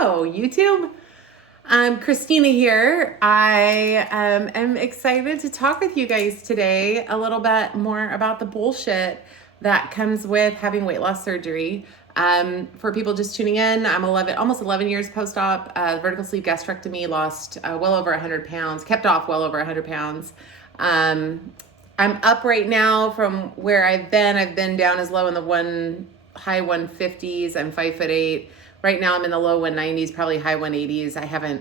Hello, YouTube. I'm Christina here. I am excited to talk with you guys today a little bit more about the bullshit that comes with having weight loss surgery. For people just tuning in, I'm almost 11 years post-op, vertical sleeve gastrectomy, lost well over 100 pounds, kept off well over 100 pounds. I'm up right now from where I've been. I've been down as low in the high 150s. I'm 5'8". Right now I'm in the low 190s, probably high 180s.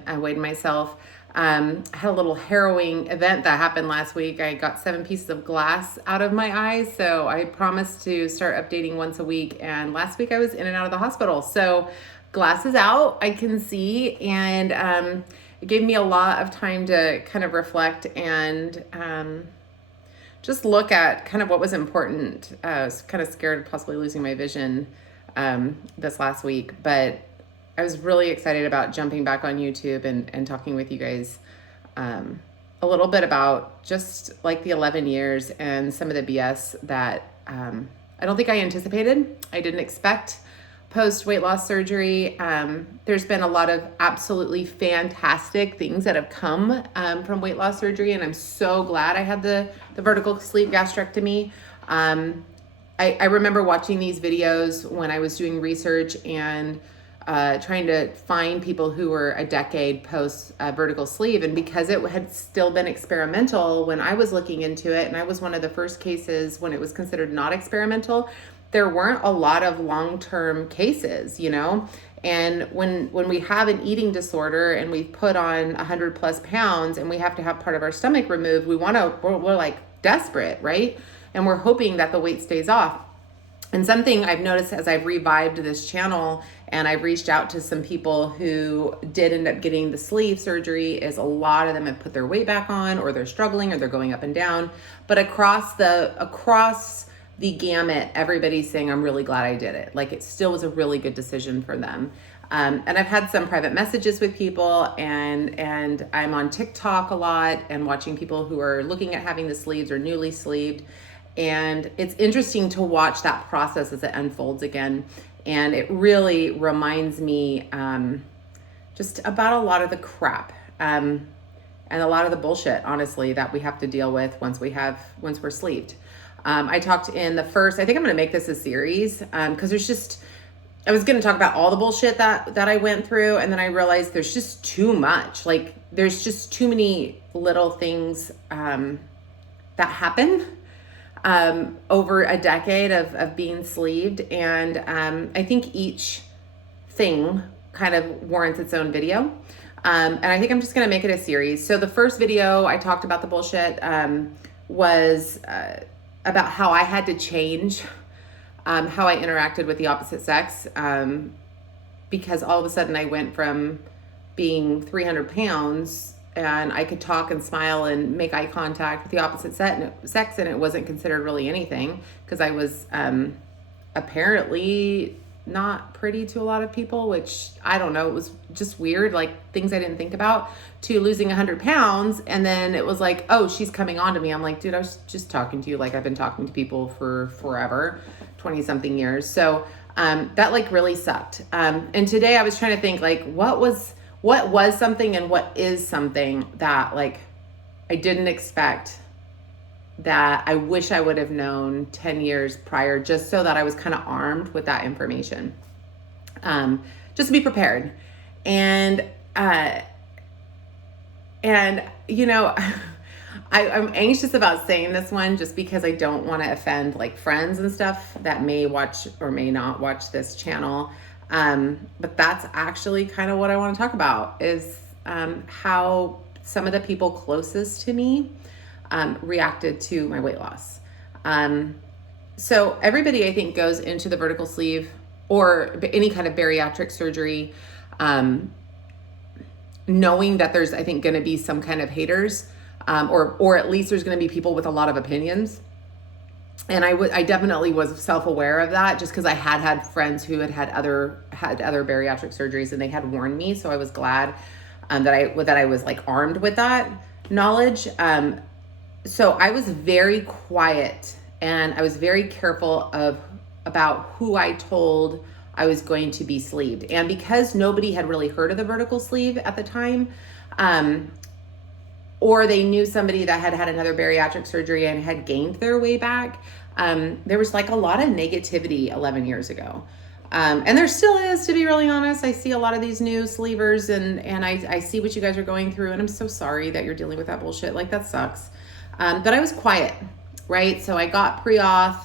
I weighed myself. I had a little harrowing event that happened last week. I got 7 pieces of glass out of my eyes. So I promised to start updating once a week. And last week I was in and out of the hospital. So glass is out, I can see. And it gave me a lot of time to kind of reflect and just look at kind of what was important. I was kind of scared of possibly losing my vision this last week, but I was really excited about jumping back on YouTube and talking with you guys a little bit about just like the 11 years and some of the BS that I don't think I anticipated. I didn't expect post weight loss surgery. There's been a lot of absolutely fantastic things that have come from weight loss surgery, and I'm so glad I had the vertical sleeve gastrectomy. I remember watching these videos when I was doing research and trying to find people who were a decade post vertical sleeve. And because it had still been experimental when I was looking into it, and I was one of the first cases when it was considered not experimental, there weren't a lot of long-term cases, you know? And when we have an eating disorder and we've put on 100 plus pounds and we have to have part of our stomach removed, we're like desperate, right? And we're hoping that the weight stays off. And something I've noticed as I've revived this channel and I've reached out to some people who did end up getting the sleeve surgery is a lot of them have put their weight back on, or they're struggling, or they're going up and down. But across the gamut, everybody's saying, I'm really glad I did it. Like, it still was a really good decision for them. And I've had some private messages with people, and I'm on TikTok a lot and watching people who are looking at having the sleeves or newly sleeved. And it's interesting to watch that process as it unfolds again. And it really reminds me just about a lot of the crap and a lot of the bullshit, honestly, that we have to deal with once we're sleeved. I talked in the first, I think I'm going to make this a series because I was going to talk about all the bullshit that I went through. And then I realized there's just too much. Like, there's just too many little things that happen over a decade of being sleeved. And I think each thing kind of warrants its own video. And I think I'm just going to make it a series. So the first video I talked about the bullshit was about how I had to change how I interacted with the opposite sex because all of a sudden I went from being 300 pounds and I could talk and smile and make eye contact with the opposite sex, and it wasn't considered really anything because I was apparently not pretty to a lot of people, which I don't know, it was just weird, like things I didn't think about, to losing 100 pounds. And then it was like, oh, she's coming on to me. I'm like, dude, I was just talking to you like I've been talking to people for forever, 20 something years. So that like really sucked. And today I was trying to think like, what was something and what is something that like I didn't expect, that I wish I would have known 10 years prior, just so that I was kind of armed with that information, just to be prepared. And you know, I'm anxious about saying this one just because I don't want to offend like friends and stuff that may watch or may not watch this channel. But that's actually kind of what I want to talk about is how some of the people closest to me reacted to my weight loss. So everybody, I think, goes into the vertical sleeve or any kind of bariatric surgery knowing that there's, I think, going to be some kind of haters, or at least there's going to be people with a lot of opinions. And I definitely was self-aware of that just because I had friends who had other bariatric surgeries and they had warned me. So I was glad that I was like armed with that knowledge. So I was very quiet and I was very careful about who I told I was going to be sleeved. And because nobody had really heard of the vertical sleeve at the time, or they knew somebody that had had another bariatric surgery and had gained their way back, there was like a lot of negativity 11 years ago. And there still is, to be really honest. I see a lot of these new sleevers and I see what you guys are going through, and I'm so sorry that you're dealing with that bullshit. Like, that sucks. But I was quiet, right? So I got pre-auth.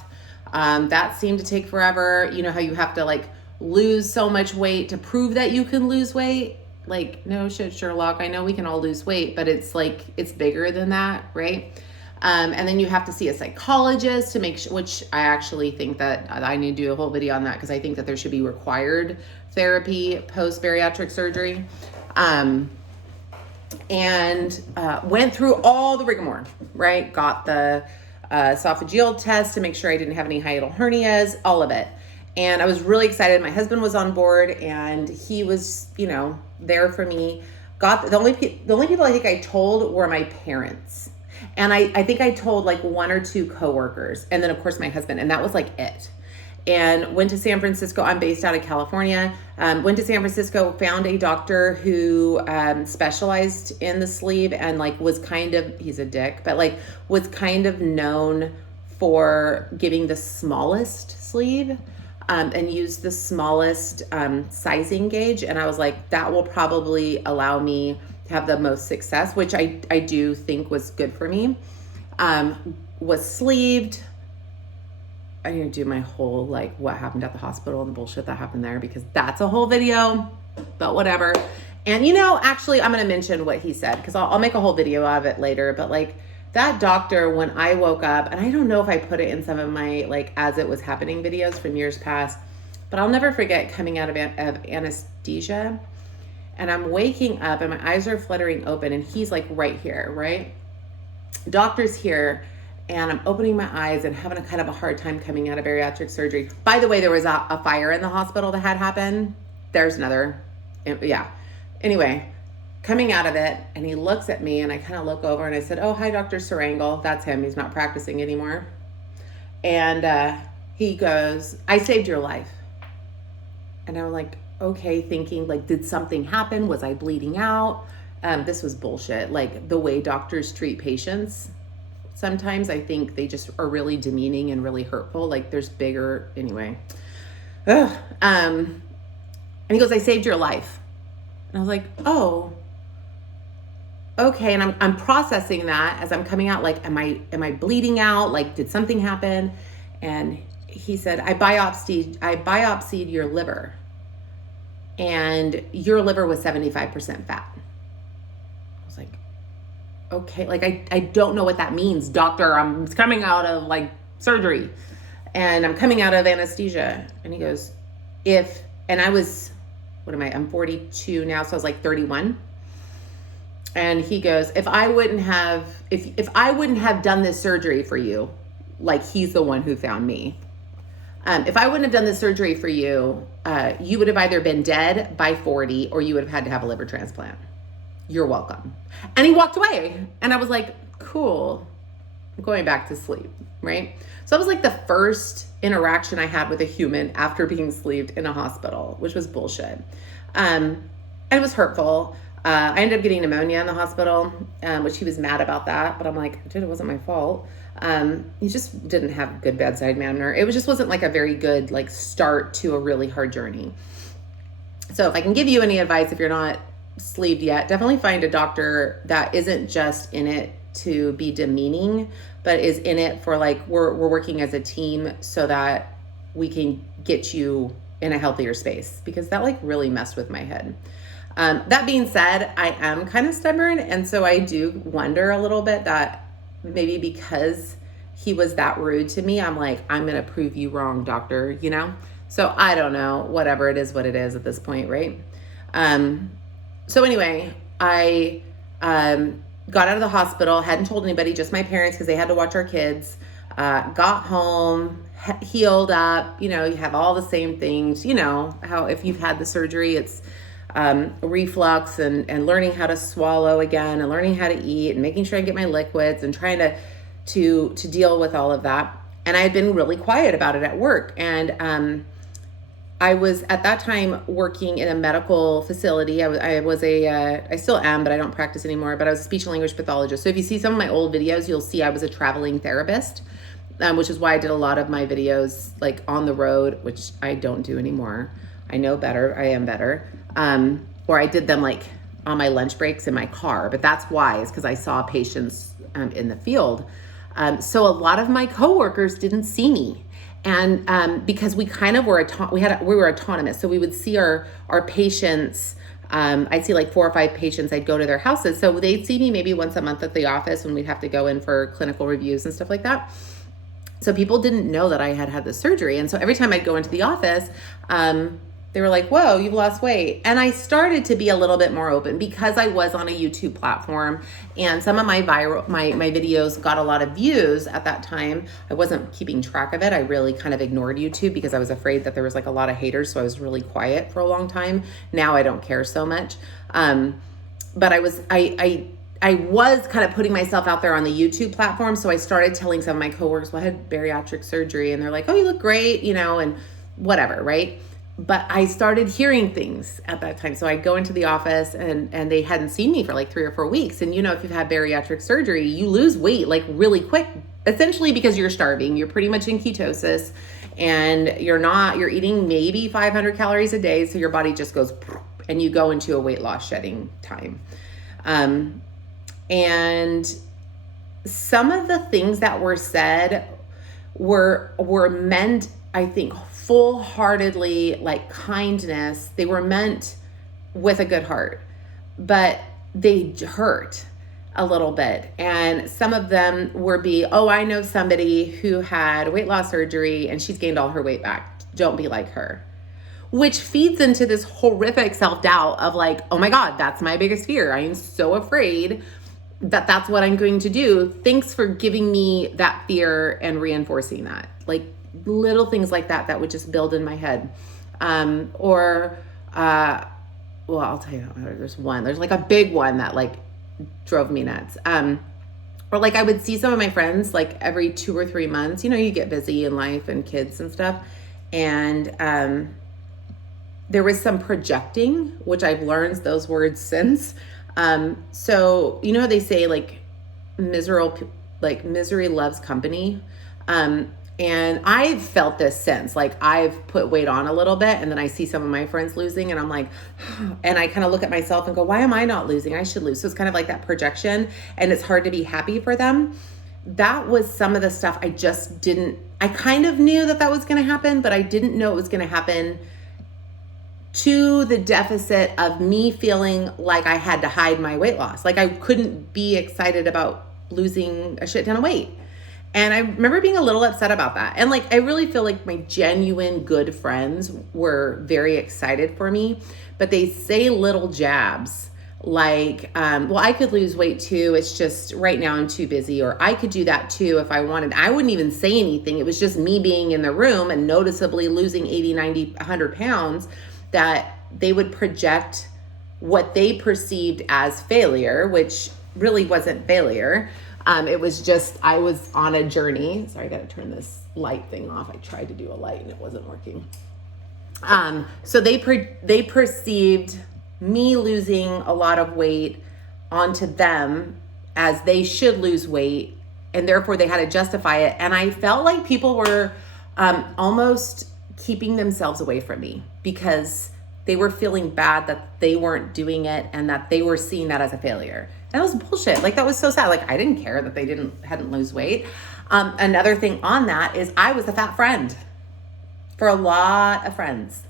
That seemed to take forever. You know how you have to like lose so much weight to prove that you can lose weight? Like, no shit, Sherlock. I know we can all lose weight, but it's like, it's bigger than that, right? And then you have to see a psychologist to make sure, which I actually think that I need to do a whole video on that, because I think that there should be required therapy post bariatric surgery. Went through all the rigmarole, right? Got the esophageal test to make sure I didn't have any hiatal hernias, all of it. And I was really excited. My husband was on board, and he was, you know, there for me. The only people I think I told were my parents. And I think I told like one or two coworkers, and then of course my husband, and that was like it. And went to San Francisco. I'm based out of California. Went to San Francisco, found a doctor who specialized in the sleeve, and like was kind of, he's a dick, but like was kind of known for giving the smallest sleeve, and used the smallest sizing gauge. And I was like, that will probably allow me to have the most success, which I do think was good for me. Was sleeved. I need to do my whole, like, what happened at the hospital and the bullshit that happened there, because that's a whole video, but whatever. And, you know, actually, I'm going to mention what he said, because I'll make a whole video of it later. But, like, that doctor, when I woke up, and I don't know if I put it in some of my, like, as it was happening videos from years past, but I'll never forget coming out of anesthesia, and I'm waking up, and my eyes are fluttering open, and he's, like, right here, right? Doctor's here. And I'm opening my eyes and having a kind of a hard time coming out of bariatric surgery. By the way, there was a fire in the hospital that had happened. There's another, yeah. Anyway, coming out of it, and he looks at me, and I kind of look over, and I said, "Oh, hi, Dr. Sarangle." That's him. He's not practicing anymore. And he goes, "I saved your life." And I'm like, okay, thinking like, did something happen? Was I bleeding out? This was bullshit. Like, the way doctors treat patients, sometimes I think they just are really demeaning and really hurtful. Like, there's bigger, anyway. Ugh. And he goes, "I saved your life." And I was like, oh, okay. And I'm processing that as I'm coming out. Like, am I bleeding out? Like, did something happen? And he said, I biopsied your liver, and your liver was 75% fat. I was like, okay, like, I don't know what that means, doctor. I'm coming out of like surgery, and I'm coming out of anesthesia. And he goes, and I was, I'm 42 now. So I was like 31. And he goes, if I wouldn't have done this surgery for you, like, he's the one who found me. If I wouldn't have done this surgery for you, you would have either been dead by 40, or you would have had to have a liver transplant. You're welcome. And he walked away, and I was like, cool, I'm going back to sleep, right? So that was like the first interaction I had with a human after being sleeved in a hospital, which was bullshit. And it was hurtful. I ended up getting pneumonia in the hospital, which he was mad about that, but I'm like, dude, it wasn't my fault. He just didn't have good bedside manner. It just wasn't like a very good, like, start to a really hard journey. So if I can give you any advice, if you're not sleeved yet, definitely find a doctor that isn't just in it to be demeaning, but is in it for, like, we're working as a team so that we can get you in a healthier space, because that, like, really messed with my head. That being said, I am kind of stubborn, and so I do wonder a little bit that maybe because he was that rude to me, I'm like, I'm gonna prove you wrong, doctor, you know? So I don't know, whatever, it is what it is at this point, right? So anyway, I got out of the hospital, hadn't told anybody, just my parents, because they had to watch our kids. Got home, healed up, you know, you have all the same things, you know, how if you've had the surgery, it's reflux and learning how to swallow again, and learning how to eat, and making sure I get my liquids, and trying to deal with all of that. And I had been really quiet about it at work. And I was at that time working in a medical facility. I still am, but I don't practice anymore, but I was a speech and language pathologist. So if you see some of my old videos, you'll see I was a traveling therapist, which is why I did a lot of my videos like on the road, which I don't do anymore. I know better. I am better. Or I did them like on my lunch breaks in my car, but that's why, is because I saw patients in the field. So a lot of my coworkers didn't see me. And because we kind of were, we were autonomous. So we would see our patients. I'd see like 4 or 5 patients. I'd go to their houses. So they'd see me maybe once a month at the office when we'd have to go in for clinical reviews and stuff like that. So people didn't know that I had had the surgery. And so every time I'd go into the office, they were like, whoa, you've lost weight. And I started to be a little bit more open because I was on a YouTube platform, and some of my videos got a lot of views at that time. I wasn't keeping track of it. I really kind of ignored YouTube because I was afraid that there was like a lot of haters. So I was really quiet for a long time. Now I don't care so much. But I was kind of putting myself out there on the YouTube platform. So I started telling some of my coworkers, well, I had bariatric surgery, and they're like, oh, you look great, and whatever, right? But I started hearing things at that time. So I'd go into the office and they hadn't seen me for like 3 or 4 weeks. And if you've had bariatric surgery, you lose weight like really quick, essentially because you're starving. You're pretty much in ketosis, and you're eating maybe 500 calories a day. So your body just goes, and you go into a weight loss shedding time. And some of the things that were said were meant, I think, full-heartedly, like kindness. They were meant with a good heart, but they hurt a little bit. And some of them oh, I know somebody who had weight loss surgery and she's gained all her weight back. Don't be like her. Which feeds into this horrific self-doubt of like, oh my God, that's my biggest fear. I am so afraid that that's what I'm going to do. Thanks for giving me that fear and reinforcing that. Like little things like that would just build in my head. Well, I'll tell you, there's like a big one that like drove me nuts. Or like I would see some of my friends like every 2 or 3 months. You get busy in life and kids and stuff. And there was some projecting, which I've learned those words since. So how they say like misery loves company. And I've felt this since, like I've put weight on a little bit, and then I see some of my friends losing, and I'm like, and I kind of look at myself and go, why am I not losing? I should lose. So it's kind of like that projection, and it's hard to be happy for them. That was some of the stuff I kind of knew that was going to happen, but I didn't know it was going to happen to the deficit of me feeling like I had to hide my weight loss. Like I couldn't be excited about losing a shit ton of weight. And I remember being a little upset about that. And like, I really feel like my genuine good friends were very excited for me, but they say little jabs like, well, I could lose weight too. It's just right now I'm too busy, or I could do that too if I wanted. I wouldn't even say anything. It was just me being in the room and noticeably losing 80, 90, 100 pounds that they would project what they perceived as failure, which really wasn't failure. It was just, I was on a journey. Sorry, I got to turn this light thing off. I tried to do a light and it wasn't working. So they perceived me losing a lot of weight onto them as they should lose weight, and therefore they had to justify it. And I felt like people were almost keeping themselves away from me because they were feeling bad that they weren't doing it and that they were seeing that as a failure. That was bullshit. Like that was so sad. Like I didn't care that they hadn't lose weight. Another thing on that is I was the fat friend for a lot of friends.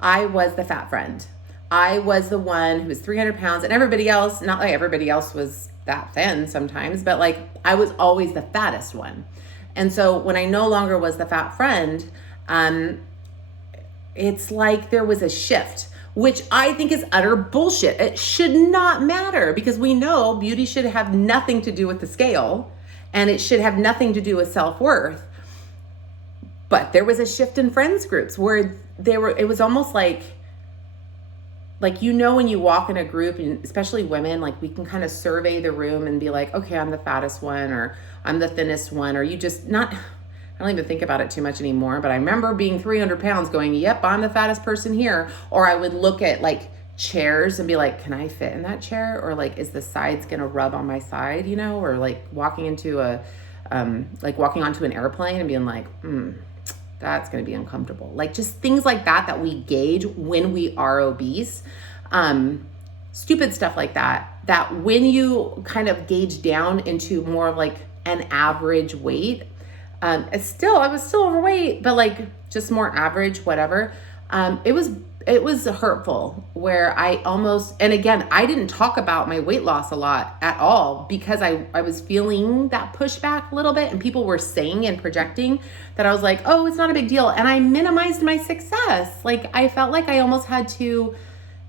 I was the fat friend. I was the one who was 300 pounds, and everybody else, not like everybody else was that thin sometimes, but like I was always the fattest one. And so when I no longer was the fat friend, it's like there was a shift, which I think is utter bullshit. It should not matter because we know beauty should have nothing to do with the scale, and it should have nothing to do with self-worth. But there was a shift in friends groups where it was almost like when you walk in a group, and especially women, like we can kind of survey the room and be like, okay, I'm the fattest one, or I'm the thinnest one, or you just not, I I don't even think about it too much anymore, but I remember being 300 pounds going, yep, I'm the fattest person here. Or I would look at like chairs and be like, can I fit in that chair? Or like, is the sides gonna rub on my side, you know? Or like walking into walking onto an airplane and being like, that's gonna be uncomfortable. Like just things like that we gauge when we are obese. Stupid stuff like that when you kind of gauge down into more of like an average weight, I was still overweight, but like just more average, whatever. It was hurtful where I almost, and again, I didn't talk about my weight loss a lot at all because I was feeling that pushback a little bit, and people were saying and projecting that I was like, oh, it's not a big deal. And I minimized my success. Like I felt like I almost had to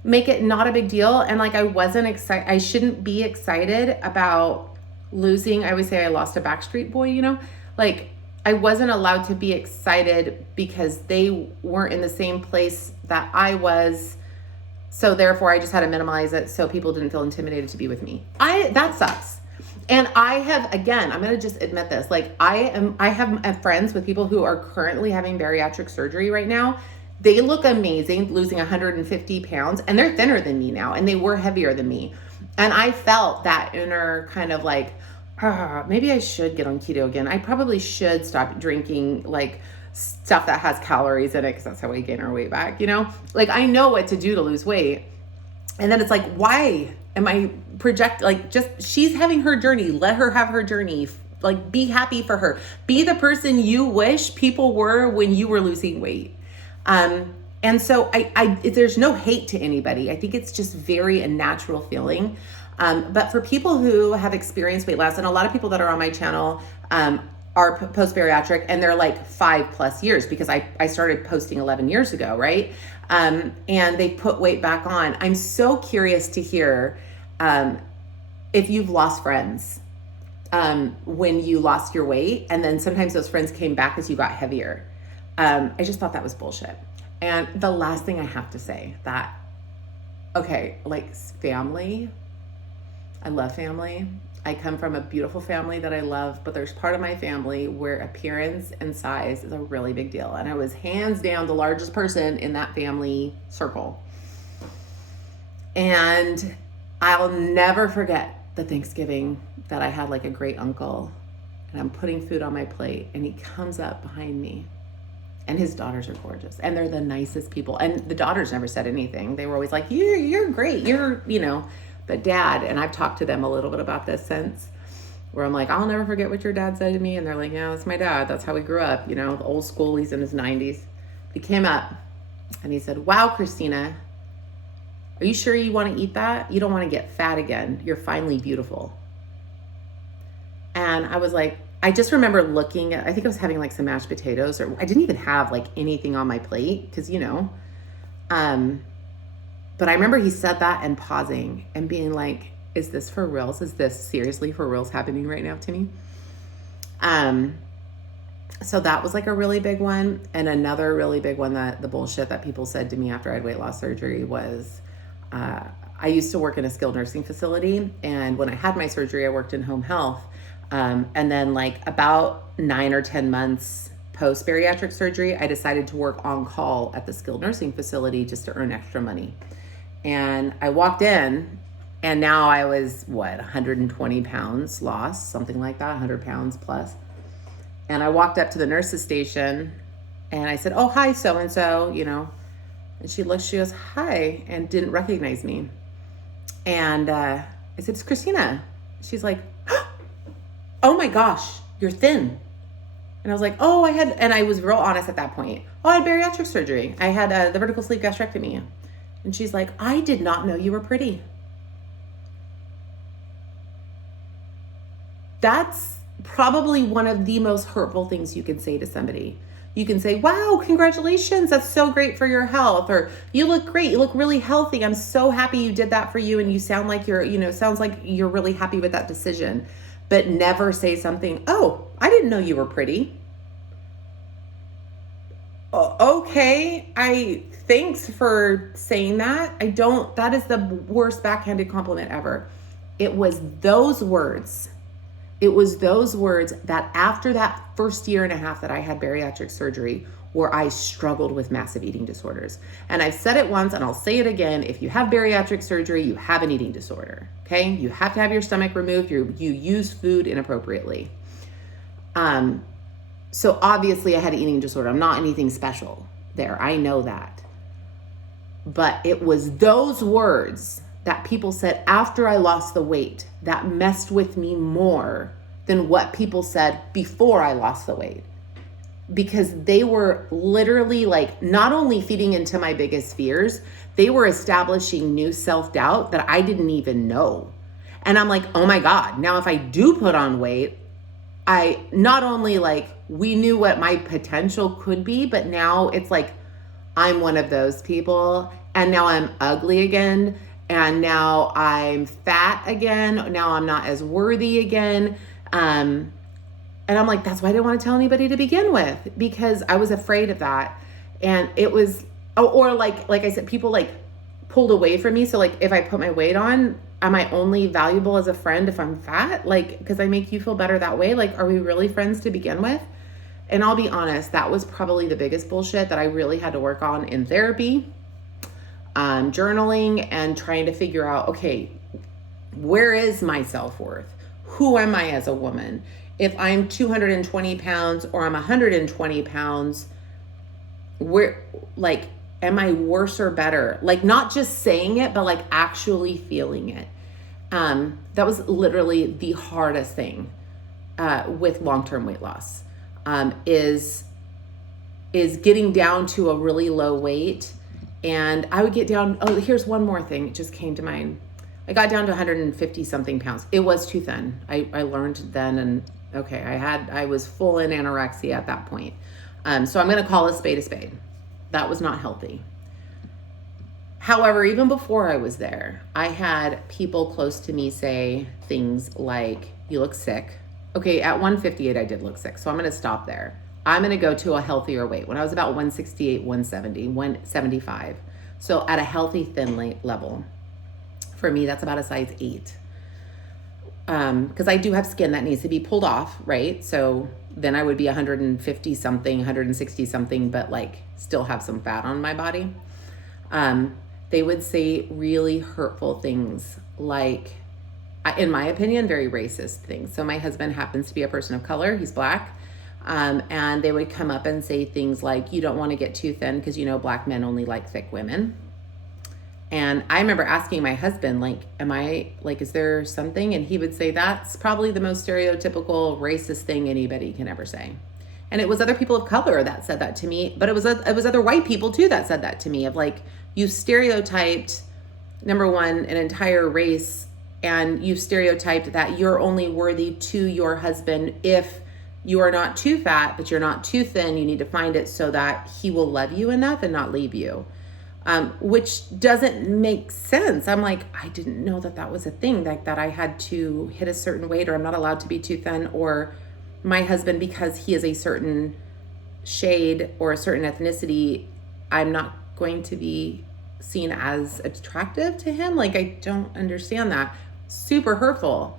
make it not a big deal. And like, I wasn't excited. I shouldn't be excited about losing. I always say I lost a Backstreet Boy, you know, like I wasn't allowed to be excited because they weren't in the same place that I was. So therefore I just had to minimize it so people didn't feel intimidated to be with me. That sucks. And I have, again, I'm going to just admit this. Like I have friends with people who are currently having bariatric surgery right now. They look amazing, losing 150 pounds, and they're thinner than me now, and they were heavier than me. And I felt that inner kind of like, maybe I should get on keto again. I probably should stop drinking like stuff that has calories in it because that's how we gain our weight back, you know? Like I know what to do to lose weight. And then it's like, why am I she's having her journey. Let her have her journey. Like be happy for her. Be the person you wish people were when you were losing weight. And so there's no hate to anybody. I think it's just a natural feeling. But for people who have experienced weight loss, and a lot of people that are on my channel, are post-bariatric, and they're like 5+ years because I started posting 11 years ago. Right. And they put weight back on. I'm so curious to hear, if you've lost friends, when you lost your weight, and then sometimes those friends came back as you got heavier. I just thought that was bullshit. And the last thing I have to say like family, I love family. I come from a beautiful family that I love, but there's part of my family where appearance and size is a really big deal. And I was hands down the largest person in that family circle. And I'll never forget the Thanksgiving that I had like a great uncle, and I'm putting food on my plate, and he comes up behind me. And his daughters are gorgeous, and they're the nicest people. And the daughters never said anything. They were always like, you're great. But dad, and I've talked to them a little bit about this since, where I'm like, I'll never forget what your dad said to me. And they're like, yeah, that's my dad. That's how we grew up. The old school, he's in his 90s. He came up and he said, wow, Christina, are you sure you want to eat that? You don't want to get fat again. You're finally beautiful. And I was like, I just remember looking at, I think I was having like some mashed potatoes, or I didn't even have like anything on my plate because, but I remember he said that and pausing and being like, is this for reals? Is this seriously for reals happening right now to me? So that was like a really big one. And another really big one, that the bullshit that people said to me after I had weight loss surgery was, I used to work in a skilled nursing facility. And when I had my surgery, I worked in home health. And then like about 9 or 10 months post bariatric surgery, I decided to work on call at the skilled nursing facility just to earn extra money. And I walked in, and now I was 120 pounds lost, something like that, 100 pounds plus. And I walked up to the nurse's station and I said, oh, hi, so-and-so, and she goes, hi, and didn't recognize me. And I said, it's Christina. She's like, oh my gosh, you're thin. And I was like, and I was real honest at that point. I had bariatric surgery. I had the vertical sleeve gastrectomy. And she's like, I did not know you were pretty. That's probably one of the most hurtful things you can say to somebody. You can say, wow, congratulations. That's so great for your health. Or you look great. You look really healthy. I'm so happy you did that for you. And you sound like sounds like you're really happy with that decision. But never say something, oh, I didn't know you were pretty. Okay, thanks for saying that. That is the worst backhanded compliment ever. It was those words it was those words that after that first year and a half that I had bariatric surgery, where I struggled with massive eating disorders. And I've said it once and I'll say it again. If you have bariatric surgery, you have an eating disorder, okay? You have to have your stomach removed. You use food inappropriately. So obviously I had an eating disorder. I'm not anything special there. I know that. But it was those words that people said after I lost the weight that messed with me more than what people said before I lost the weight. Because they were literally like not only feeding into my biggest fears, they were establishing new self-doubt that I didn't even know. And I'm like, oh my God, now if I do put on weight, I not only like we knew what my potential could be, but now it's like I'm one of those people, and now I'm ugly again, and now I'm fat again, now I'm not as worthy again. And I'm like, that's why I didn't want to tell anybody to begin with, because I was afraid of that. And it was, or like I said, people like pulled away from me. So like if I put my weight on, am I only valuable as a friend if I'm fat? Like, because I make you feel better that way? Like, are we really friends to begin with? And I'll be honest, that was probably the biggest bullshit that I really had to work on in therapy, journaling, and trying to figure out, okay, where is my self-worth? Who am I as a woman? If I'm 220 pounds or I'm 120 pounds, where, like, am I worse or better? Like, not just saying it, but like actually feeling it. That was literally the hardest thing with long-term weight loss, is getting down to a really low weight. And I would get down, oh, here's one more thing. It just came to mind. I got down to 150 something pounds. It was too thin. I learned then, and okay, I was full in anorexia at that point. So I'm going to call a spade a spade. That was not healthy. However, even before I was there, I had people close to me say things like, you look sick. Okay, at 158, I did look sick. So I'm going to stop there. I'm going to go to a healthier weight. When I was about 168, 170, 175. So at a healthy thin level. For me, that's about a size 8. Because I do have skin that needs to be pulled off, right? So then I would be 150 something, 160 something, but like still have some fat on my body. They would say really hurtful things, like, in my opinion, very racist things. So my husband happens to be a person of color. He's Black. And they would come up and say things like, you don't want to get too thin because, you know, Black men only like thick women. And I remember asking my husband, like, is there something? And he would say, that's probably the most stereotypical racist thing anybody can ever say. And it was other people of color that said that to me, but it was other white people too that said that to me, of like, you stereotyped, number one, an entire race, and you stereotyped that you're only worthy to your husband if you are not too fat, but you're not too thin. You need to find it so that he will love you enough and not leave you. Which doesn't make sense. I'm like, I didn't know that was a thing, that I had to hit a certain weight, or I'm not allowed to be too thin, or my husband, because he is a certain shade or a certain ethnicity, I'm not going to be seen as attractive to him. Like, I don't understand that. Super hurtful,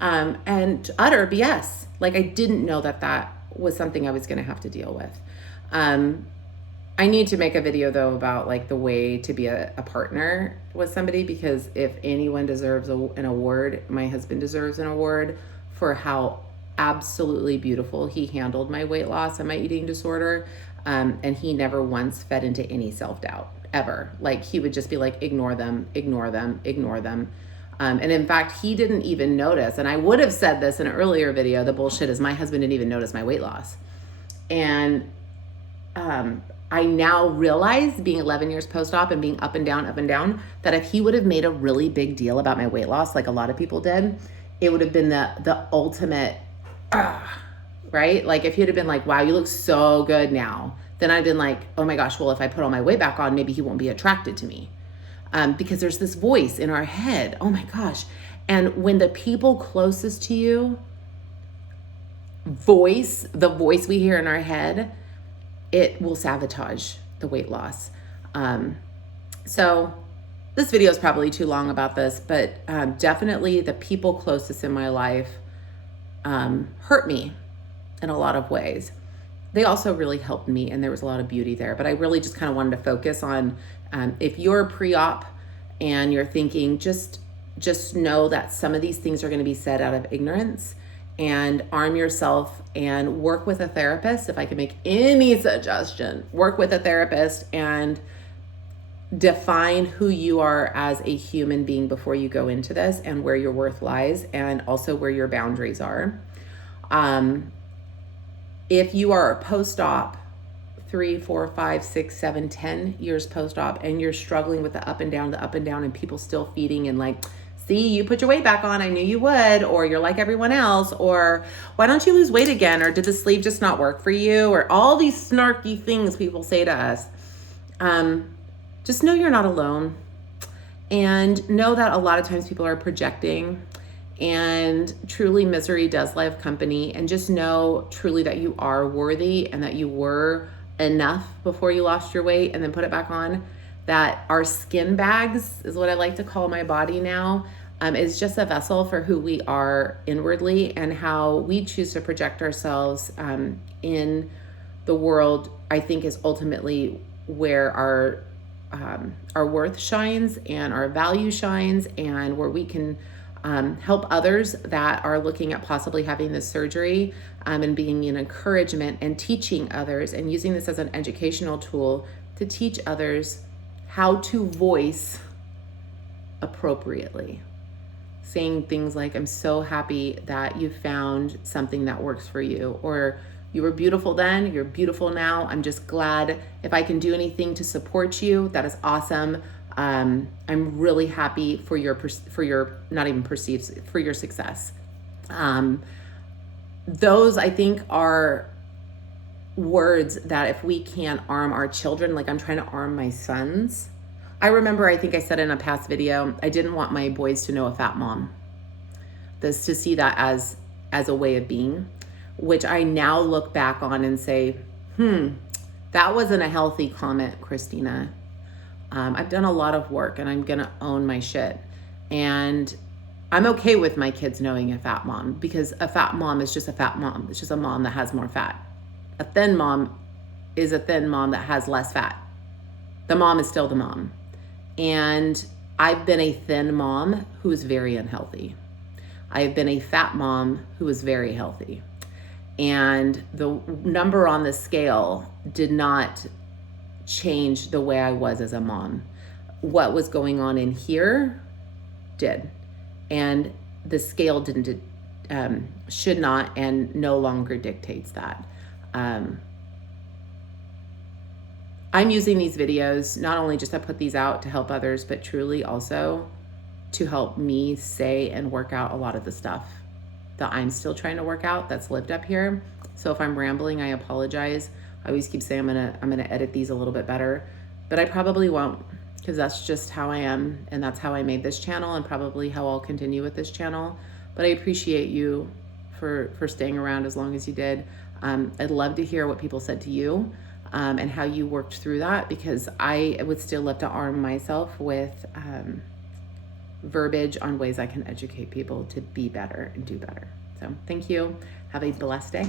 and utter BS. Like, I didn't know that was something I was going to have to deal with. I need to make a video though about like the way to be a partner with somebody, because if anyone deserves an award, my husband deserves an award for how absolutely beautiful he handled my weight loss and my eating disorder. And he never once fed into any self-doubt ever. Like, he would just be like, ignore them, ignore them, ignore them. And in fact, he didn't even notice. And I would have said this in an earlier video, the bullshit is my husband didn't even notice my weight loss. And, I now realize, being 11 years post-op and being up and down, that if he would have made a really big deal about my weight loss, like a lot of people did, it would have been the ultimate, right? Like, if he'd have been like, wow, you look so good now, then I'd been like, oh my gosh, well, if I put all my weight back on, maybe he won't be attracted to me. Because there's this voice in our head, oh my gosh. And when the people closest to you the voice we hear in our head, it will sabotage the weight loss. So this video is probably too long about this, but definitely the people closest in my life hurt me in a lot of ways. They also really helped me, and there was a lot of beauty there. But I really just kind of wanted to focus on if you're pre-op and you're thinking, just know that some of these things are going to be said out of ignorance, and arm yourself and work with a therapist. If I can make any suggestion, work with a therapist and define who you are as a human being before you go into this, and where your worth lies, and also where your boundaries are. If you are post-op 3, 4, 5, 6, 7, 10 years post-op, and you're struggling with the up and down, and people still feeding and like, see, you put your weight back on, I knew you would, or you're like everyone else, or why don't you lose weight again, or did the sleeve just not work for you, or all these snarky things people say to us, just know you're not alone, and know that a lot of times people are projecting, and truly misery does love company, and just know truly that you are worthy and that you were enough before you lost your weight and then put it back on. That our skin bags is what I like to call my body now, is just a vessel for who we are inwardly, and how we choose to project ourselves in the world, I think, is ultimately where our worth shines and our value shines, and where we can help others that are looking at possibly having this surgery, and being an encouragement and teaching others, and using this as an educational tool to teach others how to voice appropriately. Saying things like, I'm so happy that you found something that works for you, or you were beautiful then, you're beautiful now. I'm just glad if I can do anything to support you, that is awesome. I'm really happy for your not even perceived, for your success. Those, I think, are words that if we can arm our children, like I'm trying to arm my sons. I remember, I think I said in a past video, I didn't want my boys to know a fat mom. To see that as a way of being, which I now look back on and say, that wasn't a healthy comment, Christina. I've done a lot of work, and I'm gonna own my shit. And I'm okay with my kids knowing a fat mom, because a fat mom is just a fat mom. It's just a mom that has more fat. A thin mom is a thin mom that has less fat. The mom is still the mom. And I've been a thin mom who is very unhealthy. I've been a fat mom who is very healthy. And the number on the scale did not change the way I was as a mom. What was going on in here did. And the scale didn't, should not, and no longer dictates that. I'm using these videos not only just to put these out to help others, but truly also to help me say and work out a lot of the stuff that I'm still trying to work out that's lived up here. So if I'm rambling, I apologize. I always keep saying I'm gonna edit these a little bit better, but I probably won't, because that's just how I am, and that's how I made this channel, and probably how I'll continue with this channel. But I appreciate you for staying around as long as you did. I'd love to hear what people said to you, and how you worked through that, because I would still love to arm myself with verbiage on ways I can educate people to be better and do better. So thank you. Have a blessed day.